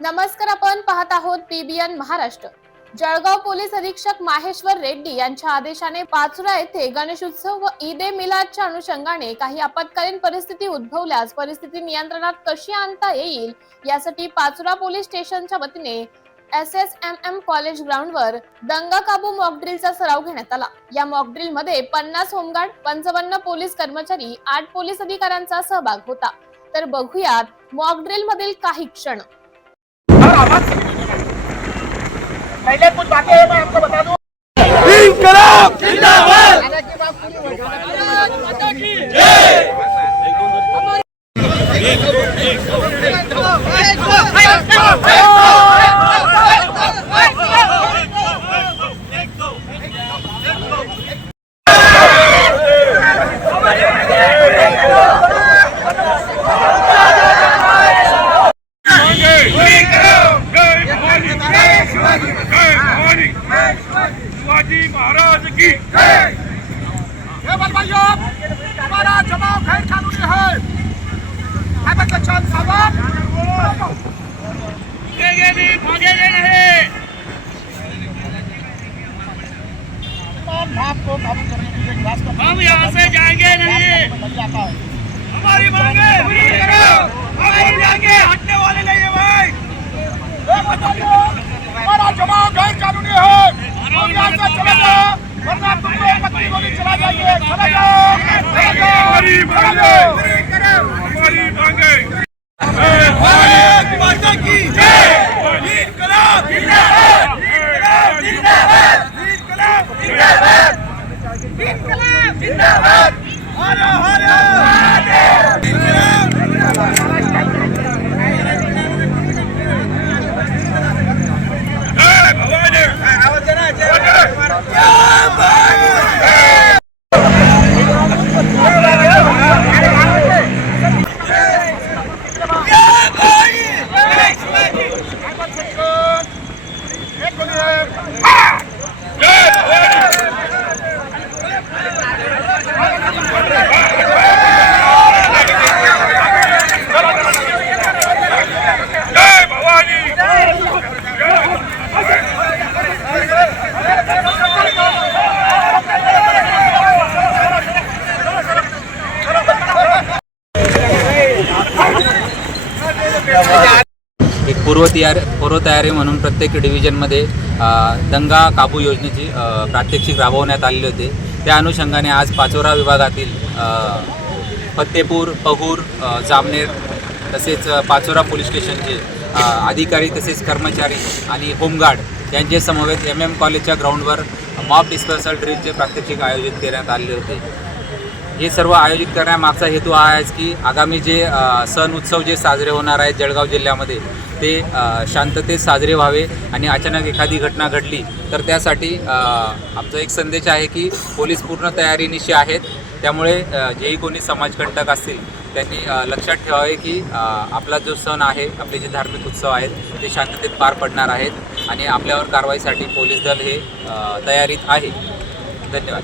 नमस्कार आपण पाहत आहोत पीबीएन महाराष्ट्र. जळगाव पोलीस अधीक्षक माहेश्वर रेड्डी यांच्या आदेशाने पाचुरा येथे गणेशोत्सव व ईद ए मिलादच्या अनुषंगाने काही आपत्कालीन परिस्थिती उद्भवल्यास परिस्थिती नियंत्रणात कशी आणता येईल यासाठी पाचुरा पोलीस स्टेशनच्या वतीने S S M M college ग्राउंडवर दंगा काबू मॉकड्रिलचा सराव घेण्यात आला. या मॉकड्रिलमध्ये पन्नास होमगार्ड पंचावन्न पोलीस कर्मचारी आठ पोलीस अधिकाऱ्यांचा सहभाग होता. तर बघूयात मॉकड्रिल मधील काही क्षण. कुछ बातें हैं की ये भाइयों हमारा जमाव गैर कानूनी है। अहमद बच्चन साहब। भागेंगे नहीं भागेंगे नहीं को काबू करने के लिए विकास का हम यहाँ से जाएंगे नहीं। हमारी मांगे पूरी करो हमारी मांगे हटने वाले नहीं है भाई ये बल भाइयों हमारा जमाव गैर कानूनी है तुम यहाँ से चले जाओ वरना तुम लोग पत्नी गोली चला जाओ हमारी मांगे हमारी मांगे भारत माता की जय जिंदाबाद इनकलाब जिंदाबाद जिंदाबाद हर हर एक पूर्वतयारी पूर्वतयारी म्हणून प्रत्येक डिव्हिजनमध्ये दंगा काबू योजनेची प्रात्यक्षिक राबवण्यात आलेले होते. त्या अनुषंगाने आज पाचोरा विभागातील फत्तेपूर पहूर जामनेर तसेच पाचोरा पोलीस स्टेशनचे अधिकारी तसेच कर्मचारी आणि होमगार्ड यांचे समवेत एम एम कॉलेजच्या ग्राउंडवर मॉब डिस्पर्सल ड्रिलचे प्रात्यक्षिक आयोजित करण्यात आलेले होते. हे सर्व आयोजित करण्यामागचा हेतू हा आहेच की आगामी जे सण उत्सव जे साजरे होणार आहेत जळगाव जिल्ह्यामध्ये ते शांततेत साजरे व्हावे आणि अचानक एखादी घटना घडली तर त्यासाठी आमचा एक संदेश आहे की पोलीस पूर्ण तयारीनिशी आहेत. त्यामुळे जेही कोणी समाजकंटक असतील त्यांनी लक्षात ठेवावे की आपला जो सण आहे आपले जे धार्मिक उत्सव आहेत ते शांततेत पार पडणार आहेत आणि आपल्यावर कारवाईसाठी पोलीस दल हे तयारीत आहे. धन्यवाद.